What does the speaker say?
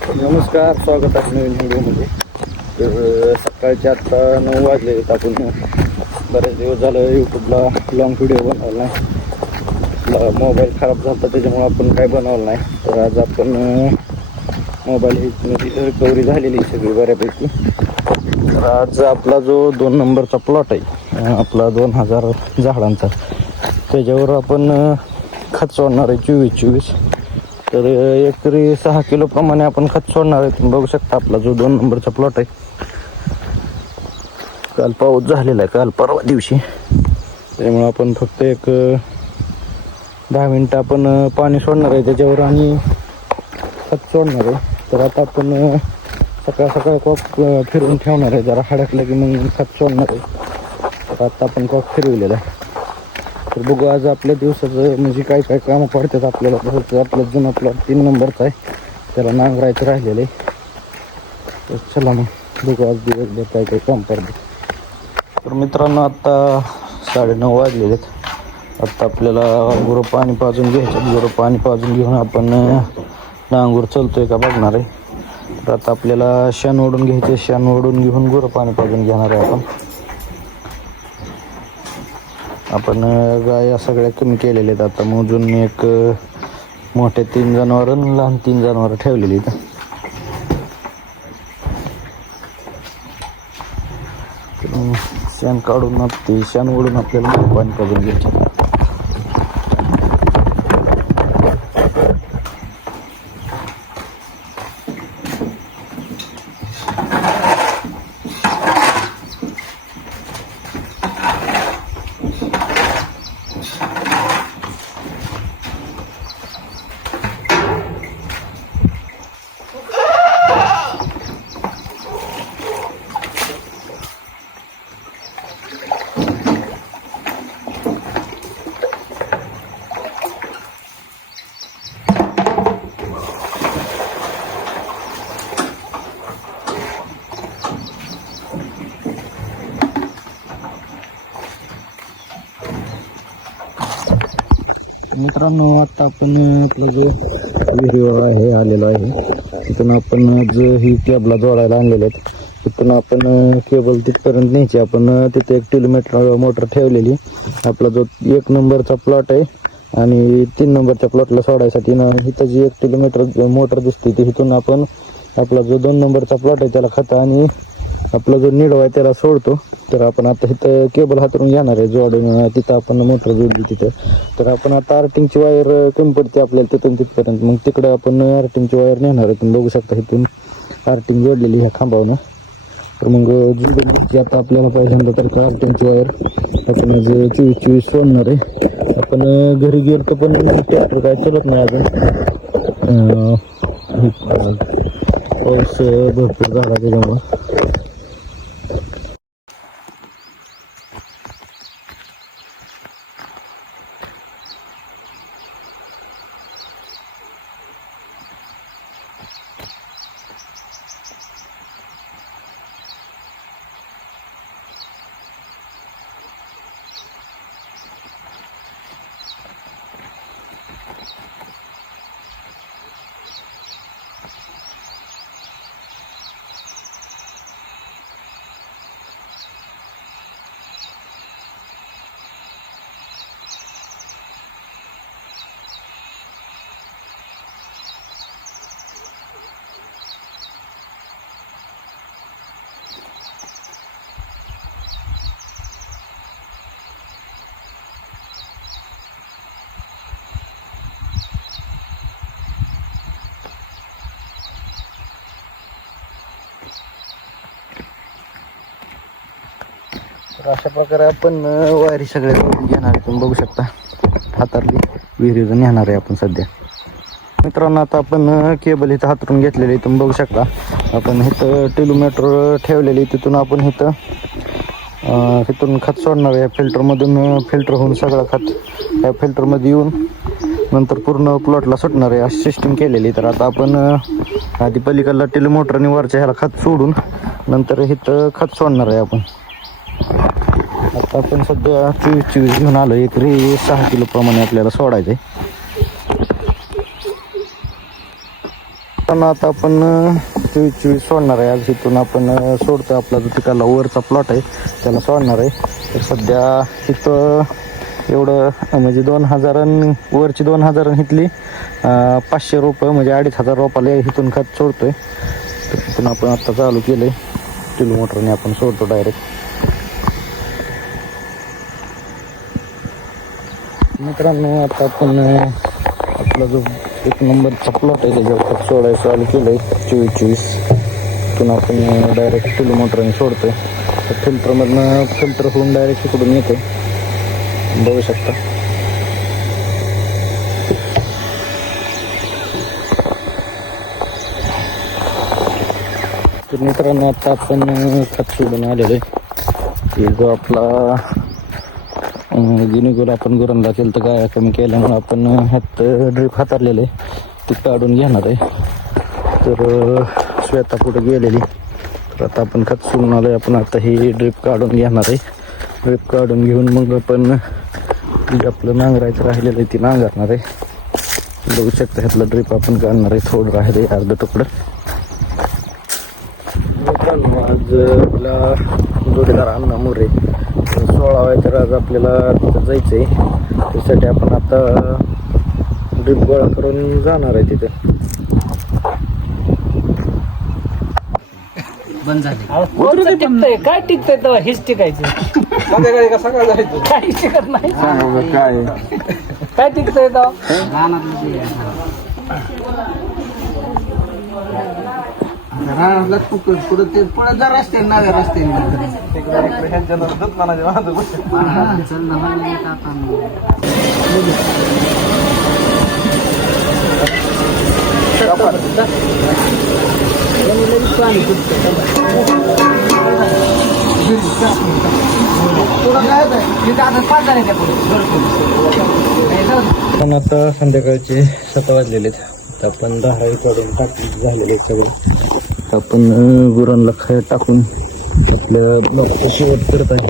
नमस्कार, स्वागत आहे नवीन व्हिडिओमध्ये. तर सकाळचे आत्ता 9 वाजले आहेत. आपण बरेच दिवस झालं यूट्यूबला लॉंग व्हिडिओ बनवला नाही. मोबाईल खराब झाला त्याच्यामुळे आपण काय बनवलं नाही. तर आज आपण मोबाईल ही रिकव्हरी झालेली सगळी बऱ्यापैकी. तर आज आपला जो 2 नंबरचा प्लॉट आहे, आपला 2000 झाडांचा, त्याच्यावर आपण खत सोडणार आहे 24-24. तर एकरी 6 किलो प्रमाणे आपण खत सोडणार आहे. तुम्ही बघू शकता आपला जो 2 नंबरचा प्लॉट आहे, काल पाऊस झालेला आहे, काल परवा दिवशी. त्यामुळे आपण फक्त एक 10 मिनटं आपण पाणी सोडणार आहे त्याच्यावर आणि खत सोडणार आहे. तर आता आपण सकाळ सकाळ कॉक फिरवून ठेवणार आहे. जरा हडकलं की मग खत सोडणार आहे. तर आता आपण कॉक फिरवलेला आहे. तर बघू आज आपल्या दिवसाचं म्हणजे काय काय कामं पडतात आपल्याला. तसंच आपला जुना प्लॉट 3 नंबरचा आहे, त्याला नांगरायचं राहिलेलं आहे. तर चला मग बघू आज दिवसभर काय काय काम पडतं. तर मित्रांनो, आत्ता 9:30 वाजलेले आहेत. आत्ता आपल्याला गुरं पाणी पाजून घ्यायचं. गुरं पाणी पाजून घेऊन आपण नांगूर चलतोय का बघणार आहे. तर आता आपल्याला शेण ओढून घ्यायचं. शेण ओढून घेऊन गुरं पाणी पाजून घेणार आहे आपण गाय या सगळ्या कमी केलेल्या आहेत. आता मोजून एक मोठे 3 जनावर आणि लहान 3 जनावर ठेवलेली आहेत. शेण काढून ते शेण ओढून आपल्याला पाणी पाजून घ्यायचे. मित्रांनो, आता आपण आपला जो व्हिडिओ आहे आलेला आहे, तिथून आपण आज ही केबला जोडायला आणलेले आहेत. तिथून आपण केबल तिथपर्यंत न्यायची. आपण तिथे 1 किलोमीटर मोटर ठेवलेली. आपला जो 1 नंबरचा प्लॉट आहे आणि 3 नंबरच्या प्लॉटला सोडायसाठी ना, इथं जी 1 किलोमीटर मोटर दिसते ती इथून आपण आपला जो 2 नंबरचा प्लॉट आहे त्याला खत आणि आपला जो निडवा आहे त्याला सोडतो. तर आपण आता इथं केबल हातरून घेणार आहे जोडून. तिथं आपण मोटर जोडली तिथं. तर आपण आता आर्टिंगची वायर कमी पडते आपल्याला तिथून तिथपर्यंत. मग तिकडं आपण आर्टिंगची वायर नेणार आहे. तुम्ही बघू शकता इथून आर्टिंग जोडलेली ह्या खांबावनं. तर मग जोडली आता आपल्याला पाहिजे तर आर्टिंगची वायर आपण आज 24-24 सोडणार आहे. आपण घरी गेलो तर पण ट्रॅक्टर काय चलत नाही अजून. पाऊस भरपूर झाला त्याच्यामुळं. तर अशा प्रकारे आपण वायरी सगळ्या घेणार आहे. तुम्ही बघू शकता हातातली विहिरीचं नेणार आहे आपण सध्या. मित्रांनो, आता आपण केबल इथं हातरून घेतलेली तुम्ही बघू शकता. आपण इथं टेलोमीटर ठेवलेली, तिथून आपण इथून खत सोडणार आहे. फिल्टरमधून फिल्टर होऊन सगळं खत या फिल्टरमध्ये येऊन नंतर पूर्ण प्लॉटला सुटणार आहे अशी सिस्टीम केलेली. तर आता आपण आधी पलीकडला टेलोमीटरने वरच्या ह्याला खत सोडून नंतर इथं खत सोडणार आहे आपण. आता आपण सध्या 24 घेऊन आलो. एकरी 6 किलो प्रमाणे आपल्याला सोडायचं आहे. पण आता आपण 24 सोडणार आहे आज. इथून आपण सोडतो आपला जो तिकडला वरचा प्लॉट आहे त्याला सोडणार आहे. तर सध्या इथं एवढं म्हणजे 2000 वरची 2000 इथली 500 रुपये म्हणजे 2500 रुपयाला इथून खत सोडतोय. तर तिथून आपण आता चालू केलं आहे टिलू मोटरने आपण सोडतो डायरेक्ट. मित्रांनो आता आपण आपला जो 1 नंबरचा प्लॉट आहे त्याच्यावर खत सोडायचं चालू केलं आहे 24. तिथून आपण डायरेक्ट टिलू मोटरने सोडतोय. तर फिल्टरमधनं फिल्टर होऊन डायरेक्ट इकडून येते बघू शकता. तर मित्रांनो आता आपण खत सोडून आलेलो आहे. जो आपला गिनीगोल आपण गुरांना केलं तर गाया कमी केल्यामुळे आपण ह्यात ड्रीप हाताळलेलं आहे ते काढून घेणार आहे. तर श्वेता पुढे गेलेली. तर आता आपण खत सोडून आलो आहे. आपण आता ही ड्रीप काढून घेणार आहे. ड्रीप काढून घेऊन मग आपण आपलं नांगरायचं राहिलेलं आहे ती नांगरणार आहे. बघू शकता ह्यातलं ड्रीप आपण काढणार आहे. थोडं राहिले अर्ध तुकडं. आज आपला जोडीदार अण्णा मोरे 16 तर आज आपल्याला तिथं जायचं आहे. त्यासाठी आपण आता ड्रीप गोळा करून जाणार आहे तिथे. बंद झाले टिकतंय काय टिकतंय तेव्हा हेच टिकायचं. संध्याकाळी का सकाळ जायचं काही टिकत नाही काय काय टिकतंय तेव्हा. पुढे जर रस्ते नव्या रस्ते पण आता संध्याकाळचे 7 वाजलेले आहेत. आपण 10 काढून टाकली झालेले आहेत सगळे. आपण गुरांना खाय टाकून आपल्या शेवट करत आहे.